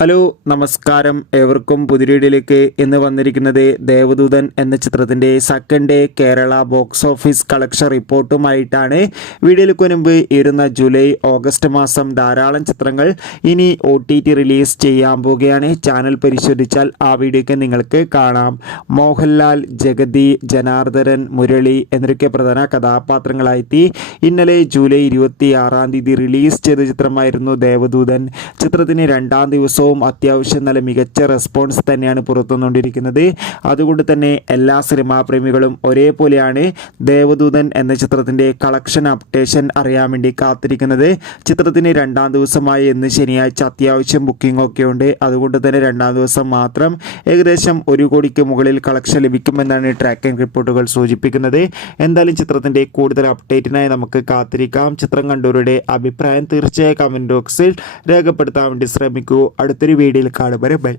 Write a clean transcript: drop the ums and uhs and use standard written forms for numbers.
Hello നമസ്കാരം, ഏവർക്കും പുതിരീടിലേക്ക് ഇന്ന് വന്നിരിക്കുന്നത് ദേവദൂതൻ എന്ന ചിത്രത്തിൻ്റെ second day Kerala box office collection റിപ്പോർട്ടുമായിട്ടാണ്. വീഡിയോയിലേക്ക് മുൻപ് ഇരുന്ന ജൂലൈ ഓഗസ്റ്റ് മാസം ധാരാളം ചിത്രങ്ങൾ ഇനി OTT റിലീസ് ചെയ്യാൻ പോവുകയാണ്. ചാനൽ പരിശോധിച്ചാൽ ആ വീഡിയോയ്ക്ക് നിങ്ങൾക്ക് കാണാം. മോഹൻലാൽ, ജഗതി, ജനാർദ്ദനൻ, മുരളി എന്നൊക്കെ പ്രധാന കഥാപാത്രങ്ങളായി ഇന്നലെ ജൂലൈ 26 റിലീസ് ചെയ്ത ചിത്രമായിരുന്നു ദേവദൂതൻ. ചിത്രത്തിന് രണ്ടാം ദിവസവും അത്യാവശ്യം നല്ല മികച്ച റെസ്പോൺസ് തന്നെയാണ് പുറത്തുവന്നുകൊണ്ടിരിക്കുന്നത്. അതുകൊണ്ട് തന്നെ എല്ലാ സിനിമാ പ്രേമികളും ഒരേപോലെയാണ് ദേവദൂതൻ എന്ന ചിത്രത്തിൻ്റെ കളക്ഷൻ അപ്ഡേഷൻ അറിയാൻ വേണ്ടി കാത്തിരിക്കുന്നത്. ചിത്രത്തിന് രണ്ടാം ദിവസമായി ഇന്ന് ശനിയാഴ്ച അത്യാവശ്യം ബുക്കിംഗ് ഒക്കെ ഉണ്ട്. അതുകൊണ്ട് തന്നെ രണ്ടാം ദിവസം മാത്രം ഏകദേശം 1 കോടിക്ക് മുകളിൽ കളക്ഷൻ ലഭിക്കുമെന്നാണ് ട്രാക്കിംഗ് റിപ്പോർട്ടുകൾ സൂചിപ്പിക്കുന്നത്. എന്തായാലും ചിത്രത്തിൻ്റെ കൂടുതൽ അപ്ഡേറ്റിനായി നമുക്ക് കാത്തിരിക്കാം. ചിത്രം കണ്ടവരുടെ അഭിപ്രായം തീർച്ചയായും കമൻറ്റ് ബോക്സിൽ രേഖപ്പെടുത്താൻ വേണ്ടി ശ്രമിക്കൂ. അടുത്തൊരു വീഡിയോയിൽ കാണും വരെ ബൈ.